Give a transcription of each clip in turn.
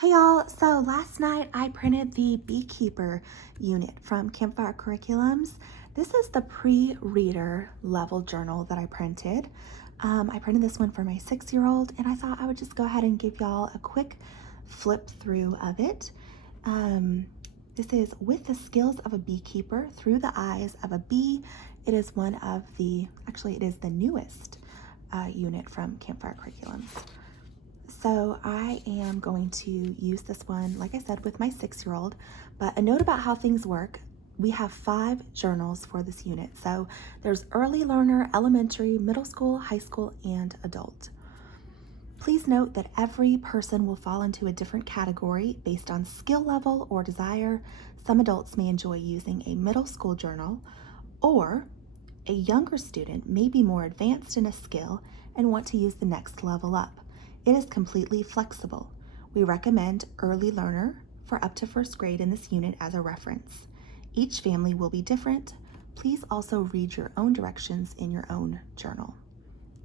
Hey y'all, so last night I printed the Beekeeper unit from Campfire Curriculums. This is the pre-reader level journal that I printed. I printed this one for my 6-year-old and I thought I would just go ahead and give y'all a quick flip through of it. This is With the Skills of a Beekeeper Through the Eyes of a Bee. It is it is the newest unit from Campfire Curriculums. So I am going to use this one, like I said, with my 6-year-old, but a note about how things work. We have 5 journals for this unit. So there's early learner, elementary, middle school, high school, and adult. Please note that every person will fall into a different category based on skill level or desire. Some adults may enjoy using a middle school journal, or a younger student may be more advanced in a skill and want to use the next level up. It is completely flexible. We recommend early learner for up to 1st grade in this unit as a reference. Each family will be different. Please also read your own directions in your own journal.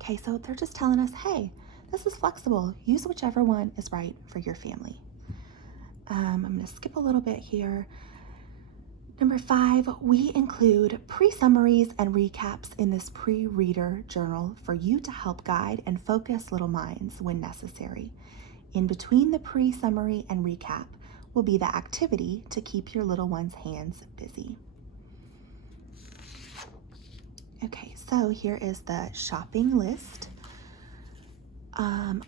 Okay, so they're just telling us, hey, this is flexible. Use whichever one is right for your family. I'm gonna skip a little bit here. Number 5, we include pre-summaries and recaps in this pre-reader journal for you to help guide and focus little minds when necessary. In between the pre-summary and recap will be the activity to keep your little one's hands busy. Okay, so here is the shopping list.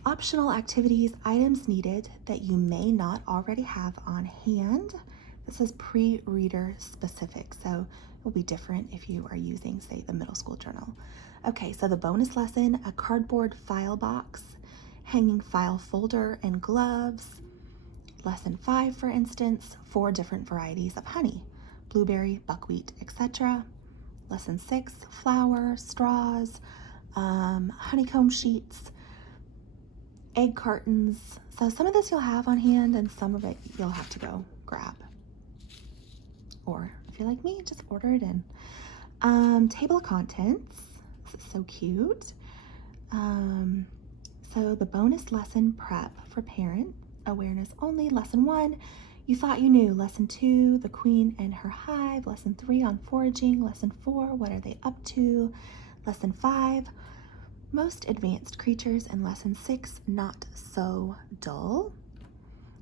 Optional activities, items needed that you may not already have on hand. This is pre-reader specific, so it will be different if you are using, say, the middle school journal. Okay, so the bonus lesson, a cardboard file box, hanging file folder and gloves. Lesson 5, for instance, 4 different varieties of honey, blueberry, buckwheat, etc. Lesson 6, flour, straws, honeycomb sheets, egg cartons. So some of this you'll have on hand and some of it you'll have to go grab. Or if you're like me, just order it in. Table of contents. This is so cute. So the bonus lesson prep for parent awareness only. Lesson 1, you thought you knew. Lesson 2, the queen and her hive. Lesson 3 on foraging. Lesson 4, what are they up to? Lesson 5, most advanced creatures. And lesson 6, not so dull.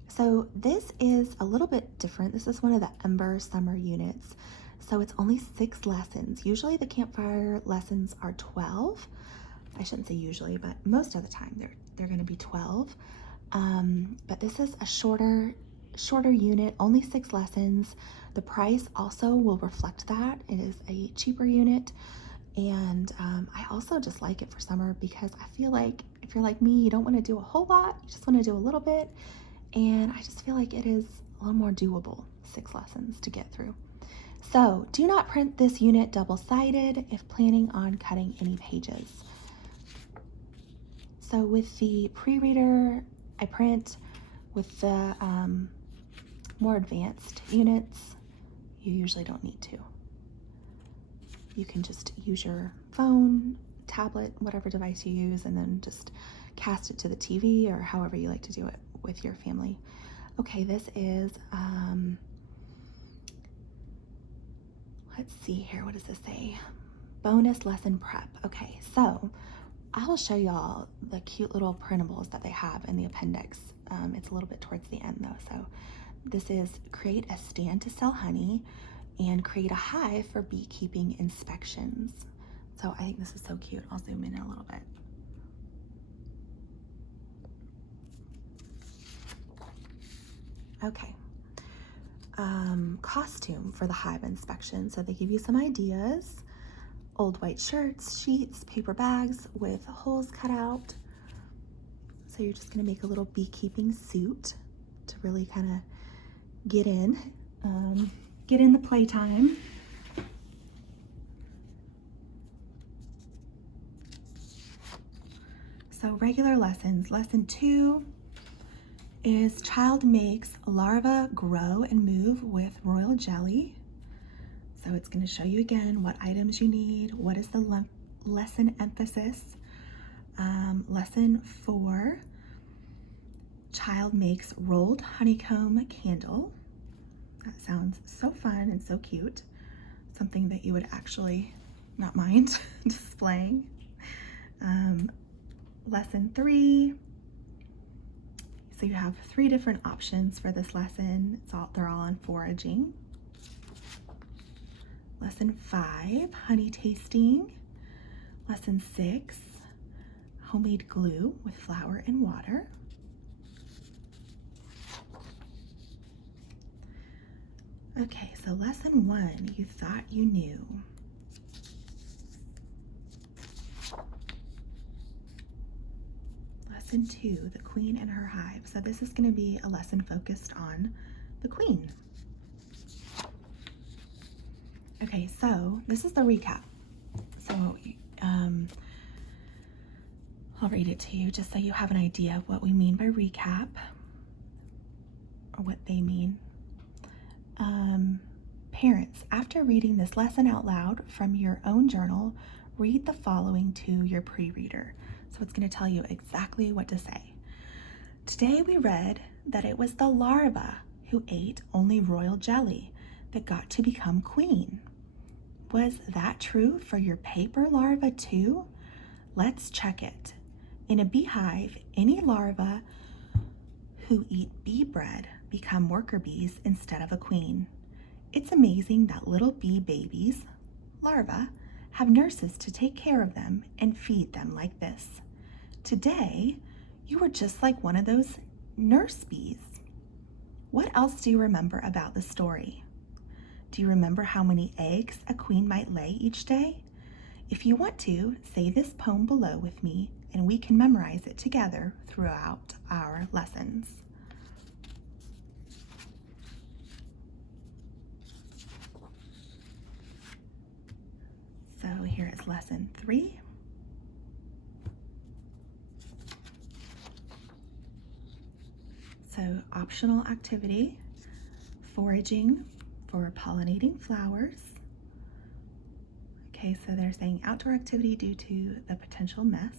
So this is a little bit different. This is one of the Ember summer units. So it's only 6 lessons. Usually the Campfire lessons are 12. I shouldn't say usually, but most of the time they're going to be 12. But this is a shorter unit, only 6 lessons. The price also will reflect that. It is a cheaper unit. And I also just like it for summer because I feel like if you're like me, you don't want to do a whole lot. You just want to do a little bit. And I just feel like it is a little more doable, 6 lessons to get through. So do not print this unit double-sided if planning on cutting any pages. So with the pre-reader, I print. With the more advanced units, you usually don't need to. You can just use your phone, tablet, whatever device you use, and then just cast it to the TV or however you like to do it with your family. Okay, this is, let's see here, what does this say? Bonus lesson prep. Okay, so I'll show y'all the cute little printables that they have in the appendix. It's a little bit towards the end though. So this is create a stand to sell honey and create a hive for beekeeping inspections. So I think this is so cute. I'll zoom in a little bit. Okay, costume for the hive inspection. So they give you some ideas. Old white shirts, sheets, paper bags with holes cut out. So you're just gonna make a little beekeeping suit to really kind of get in the playtime. So regular lessons. Lesson 2 is child makes larva grow and move with royal jelly. So it's going to show you again what items you need, what is the lesson emphasis. Lesson 4, child makes rolled honeycomb candle. That sounds so fun and so cute. Something that you would actually not mind displaying. Lesson 3. So you have 3 different options for this lesson. They're all on foraging. Lesson 5, honey tasting. Lesson 6, homemade glue with flour and water. Okay, so lesson 1, you thought you knew. Lesson 2, the queen and her hive. So this is going to be a lesson focused on the queen. Okay, so this is the recap. So I'll read it to you just so you have an idea of what we mean by recap, or what they mean. Parents, after reading this lesson out loud from your own journal, read the following to your pre-reader. So it's going to tell you exactly what to say. Today we read that it was the larva who ate only royal jelly that got to become queen. Was that true for your paper larva too? Let's check it. In a beehive, any larva who eat bee bread become worker bees instead of a queen. It's amazing that little bee babies, larvae, have nurses to take care of them and feed them like this. Today, you were just like one of those nurse bees. What else do you remember about the story? Do you remember how many eggs a queen might lay each day? If you want to, say this poem below with me and we can memorize it together throughout our lessons. So here is lesson 3. So optional activity, foraging for pollinating flowers. Okay, so they're saying outdoor activity due to the potential mess.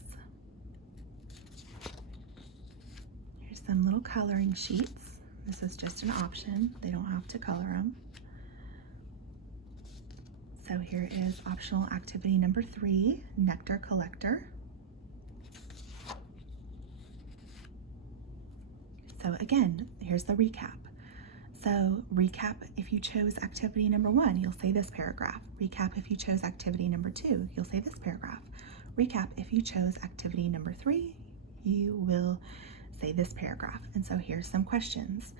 Here's some little coloring sheets. This is just an option. They don't have to color them. So here is optional activity number 3, nectar collector. So again, here's the recap. So recap if you chose activity number 1, you'll say this paragraph. Recap if you chose activity number 2, you'll say this paragraph. Recap if you chose activity number 3, you will say this paragraph. And so here's some questions.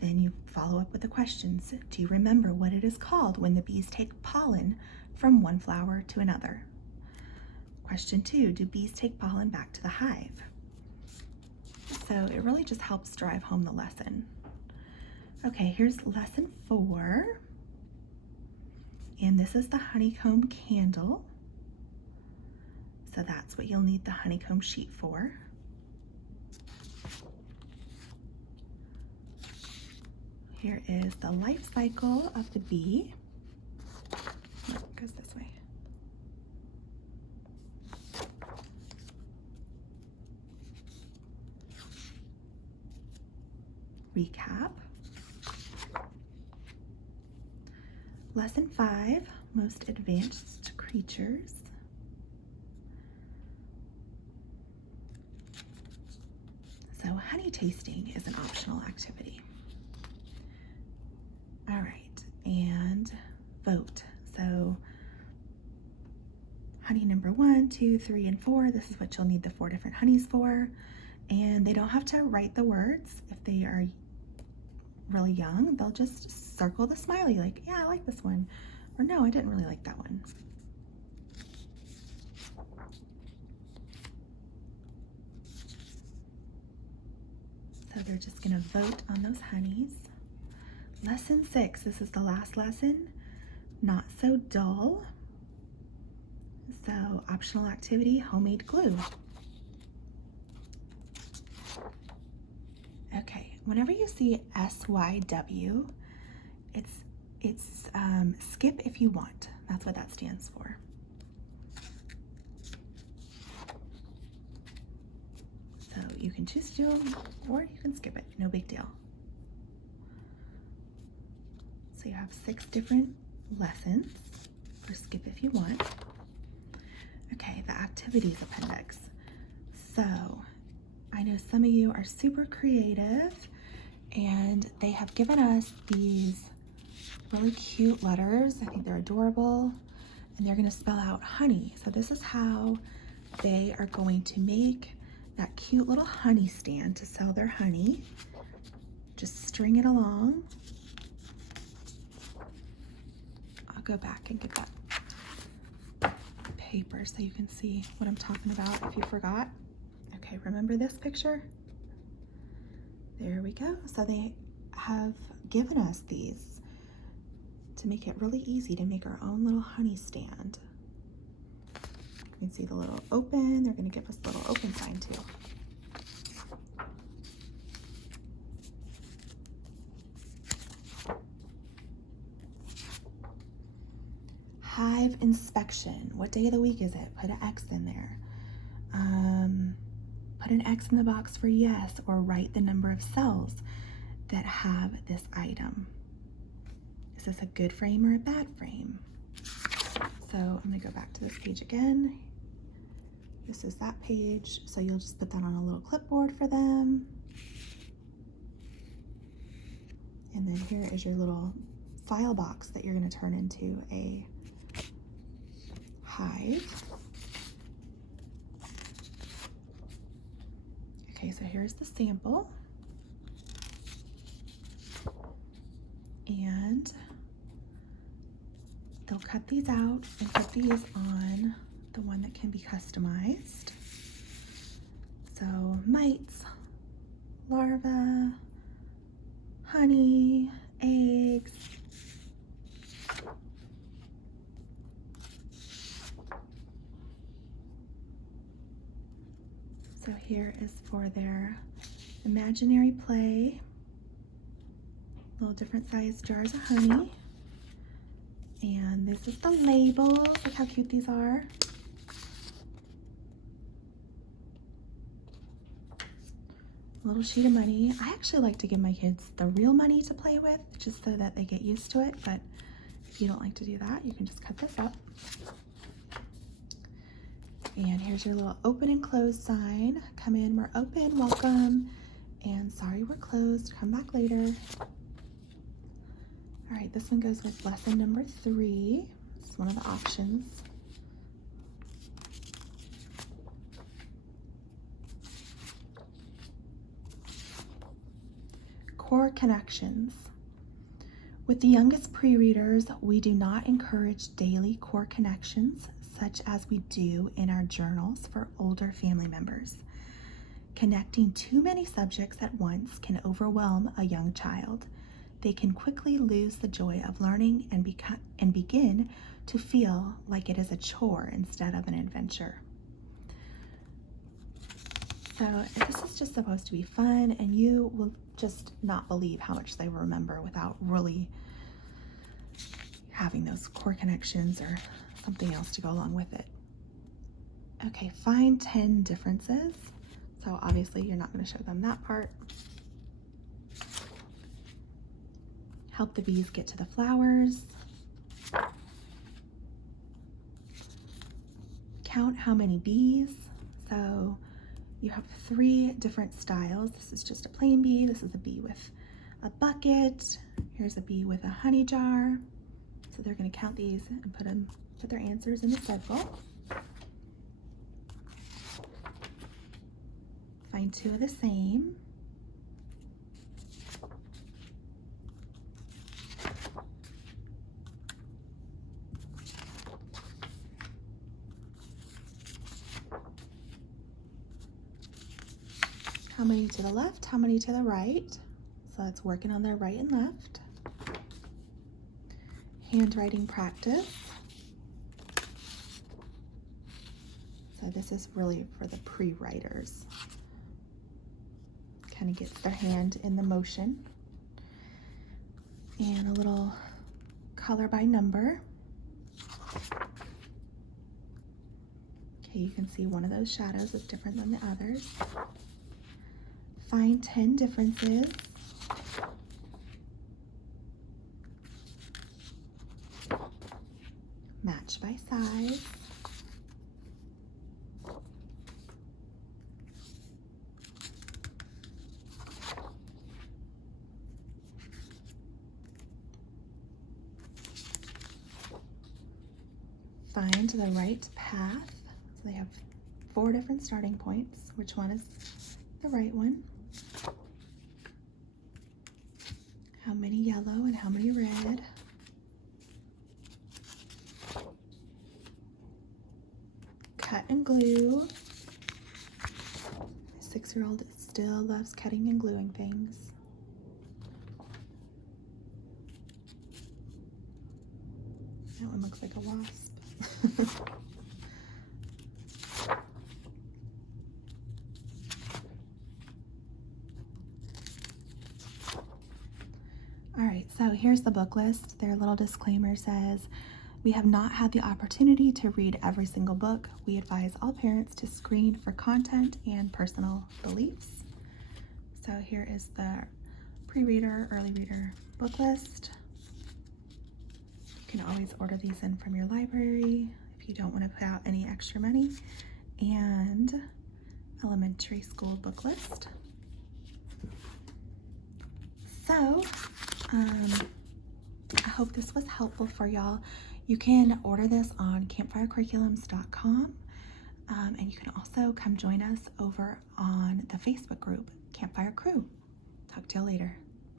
Then you follow up with the questions. Do you remember what it is called when the bees take pollen from one flower to another? Question 2, do bees take pollen back to the hive? So it really just helps drive home the lesson. Okay, here's lesson 4. And this is the honeycomb candle. So that's what you'll need the honeycomb sheet for. Here is the life cycle of the bee. No, it goes this way. Recap. Lesson 5, most advanced creatures. So honey tasting is an optional activity. All right, and vote. So honey number 1, 2, 3, and 4, this is what you'll need the 4 different honeys for. And they don't have to write the words. If they are really young, they'll just circle the smiley like, yeah, I like this one. Or no, I didn't really like that one. So they're just gonna vote on those honeys. Lesson 6, this is the last lesson, not so dull. So optional activity, homemade glue. Okay, whenever you see SYW, it's skip if you want. That's what that stands for. So you can choose to do them or you can skip it, no big deal. So you have 6 different lessons, or skip if you want. Okay, the activities appendix. So I know some of you are super creative and they have given us these really cute letters. I think they're adorable, and they're going to spell out honey. So this is how they are going to make that cute little honey stand to sell their honey. Just string it along. I'll go back and get that paper so you can see what I'm talking about if you forgot. Okay, remember this picture? There we go. So they have given us these to make it really easy to make our own little honey stand. You can see the little open. They're going to give us a little open sign too. Hive inspection. What day of the week is it? Put an X in there. Put an X in the box for yes, or write the number of cells that have this item. Is this a good frame or a bad frame? So I'm going to go back to this page again. This is that page. So you'll just put that on a little clipboard for them. And then here is your little file box that you're going to turn into a hive. Okay, so here's the sample. And they'll cut these out and put these on the one that can be customized. So mites, larvae, honey, eggs. So here is for their imaginary play. Little different sized jars of honey. And this is the labels. Look how cute these are. A little sheet of money. I actually like to give my kids the real money to play with, just so that they get used to it. But if you don't like to do that, you can just cut this up. And here's your little open and close sign. Come in, we're open, welcome. And sorry, we're closed, come back later. All right, this one goes with lesson number 3. It's one of the options. Core connections. With the youngest pre-readers, we do not encourage daily core connections such as we do in our journals for older family members. Connecting too many subjects at once can overwhelm a young child. They can quickly lose the joy of learning and begin to feel like it is a chore instead of an adventure. So this is just supposed to be fun, and you will just not believe how much they remember without really having those core connections or something else to go along with it. Okay, find 10 differences. So obviously you're not going to show them that part. Help the bees get to the flowers. Count how many bees. So you have 3 different styles. This is just a plain bee. This is a bee with a bucket. Here's a bee with a honey jar. So they're going to count these and put their answers in a circle. Find 2 of the same. How many to the left, how many to the right? So that's working on their right and left. Handwriting practice. So this is really for the pre-writers. Kind of gets their hand in the motion. And a little color by number. Okay, you can see one of those shadows is different than the others. Find 10 differences. Match by size. Find the right path. So they have 4 different starting points. Which one is the right one? How many yellow and how many red? Cut and glue. My 6-year-old still loves cutting and gluing things. That one looks like a wasp. All right, so here's the book list. Their little disclaimer says, we have not had the opportunity to read every single book. We advise all parents to screen for content and personal beliefs. So here is the pre-reader, early reader book list. You can always order these in from your library if you don't want to put out any extra money. And elementary school book list. So, I hope this was helpful for y'all. You can order this on campfirecurriculums.com, and you can also come join us over on the Facebook group, Campfire Crew. Talk to y'all later.